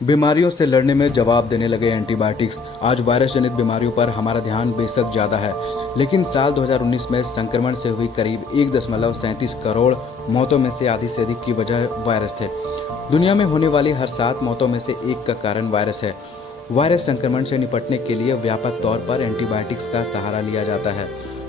बीमारियों से लड़ने में जवाब देने लगे एंटीबायोटिक्स। आज वायरस जनित बीमारियों पर हमारा ध्यान बेशक ज़्यादा है, लेकिन साल 2019 में संक्रमण से हुई करीब 1.37 करोड़ मौतों में से आधी से अधिक की वजह वायरस थे। दुनिया में होने वाली हर 7 मौतों में से एक का कारण वायरस है। वायरस संक्रमण से निपटने के लिए व्यापक तौर पर एंटीबायोटिक्स का सहारा लिया जाता है,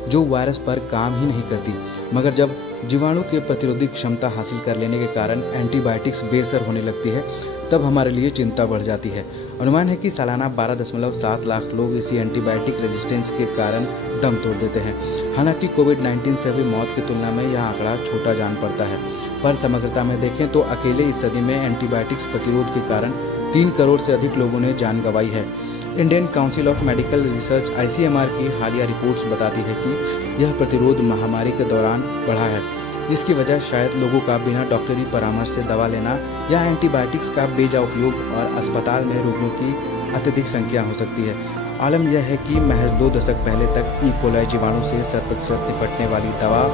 जो वायरस पर काम ही नहीं करती। मगर जब जीवाणु की प्रतिरोधी क्षमता हासिल कर लेने के कारण एंटीबायोटिक्स बेअसर होने लगती है, तब हमारे लिए चिंता बढ़ जाती है। अनुमान है कि सालाना 12.7 लाख लोग इसी एंटीबायोटिक रेजिस्टेंस के कारण दम तोड़ देते हैं। हालांकि कोविड-19 से हुई मौत की तुलना में यह आंकड़ा छोटा जान पड़ता है, पर समग्रता में देखें तो अकेले इस सदी में एंटीबायोटिक्स प्रतिरोध के कारण 3 करोड़ से अधिक लोगों ने जान गंवाई है। Indian council of medical research (ICMR) की हालिया रिपोर्ट्स बताती है कि यह प्रतिरोध महामारी के दौरान बढ़ा है, जिसकी वजह शायद लोगों का बिना डॉक्टरी परामर्श से दवा लेना या एंटीबायोटिक्स का बेजा उपयोग और अस्पताल में रोगियों की अत्यधिक संख्या हो सकती है। आलम यह है कि महज 2 दशक पहले तक ई कोलाई जीवाणु से 100% निपटने वाली दवा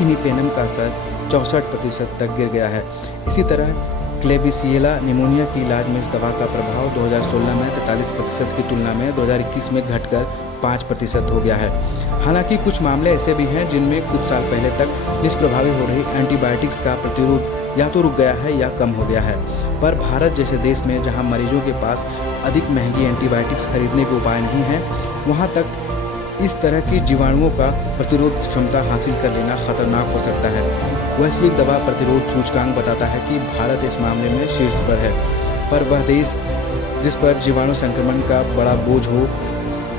इमिपेनम का असर 64% तक गिर गया है। इसी तरह क्लेबिसिएला निमोनिया के इलाज में इस दवा का प्रभाव 2016 में 43% की तुलना में 2021 में घटकर 5% हो गया है। हालांकि कुछ मामले ऐसे भी हैं जिनमें कुछ साल पहले तक निष्प्रभावी हो रही एंटीबायोटिक्स का प्रतिरोध या तो रुक गया है या कम हो गया है। पर भारत जैसे देश में जहां मरीजों के पास अधिक महंगी एंटीबायोटिक्स खरीदने के उपाय नहीं हैं, वहां तक इस तरह की जीवाणुओं का प्रतिरोध क्षमता हासिल कर लेना खतरनाक हो सकता है। वैश्विक दवा प्रतिरोध सूचकांक बताता है कि भारत इस मामले में शीर्ष पर है, पर वह देश जिस पर जीवाणु संक्रमण का बड़ा बोझ हो,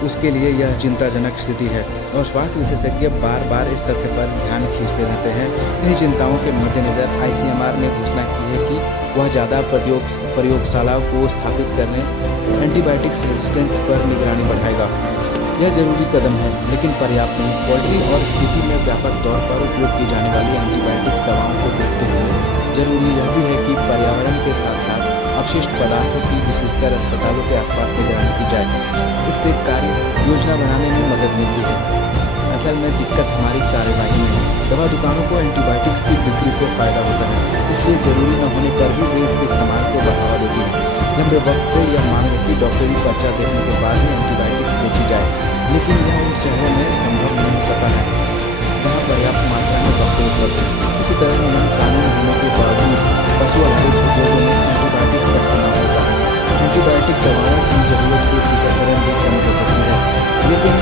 उसके लिए यह चिंताजनक स्थिति है और स्वास्थ्य विशेषज्ञ बार बार इस तथ्य पर ध्यान खींचते रहते हैं। इन्हीं चिंताओं के मद्देनजर ICMR ने घोषणा की है कि वह ज़्यादा प्रयोगशालाओं को स्थापित करने एंटीबायोटिक्स रेजिस्टेंस पर निगरानी बढ़ाएगा। यह जरूरी कदम है, लेकिन पर्याप्त नहीं। पोल्ट्री और खेती में व्यापक तौर पर उपयोग की जाने वाली एंटीबायोटिक्स दवाओं को देखते हुए जरूरी यह भी है कि पर्यावरण के साथ साथ अपशिष्ट पदार्थों की विशेषकर अस्पतालों के आसपास निगरानी की जाए। इससे कार्य योजना बनाने में मदद मिलती है। असल में दिक्कत हमारी कार्यवाही में है। दवा दुकानों को एंटीबायोटिक्स की बिक्री से फायदा होता है, इसलिए जरूरी न होने पर भी वे इसके इस्तेमाल को बढ़ावा देती है। लंबे वक्त से यह मांग है कि डॉक्टरी पर्चा देखने के बाद ही एंटीबायोटिक्स बेची जाए, लेकिन यह उन शहरों में संभव नहीं हो सका है जहाँ पर्याप्त मात्रा में डॉक्टर उपलब्ध है। इसी तरह नियम कानून होने के बावजूद पशु आधारित उद्योगों में एंटीबायोटिक्स का इस्तेमाल होता है। एंटीबायोटिक दवाओं की जरूरत के टीकाकरण भी कम हो सकती है, लेकिन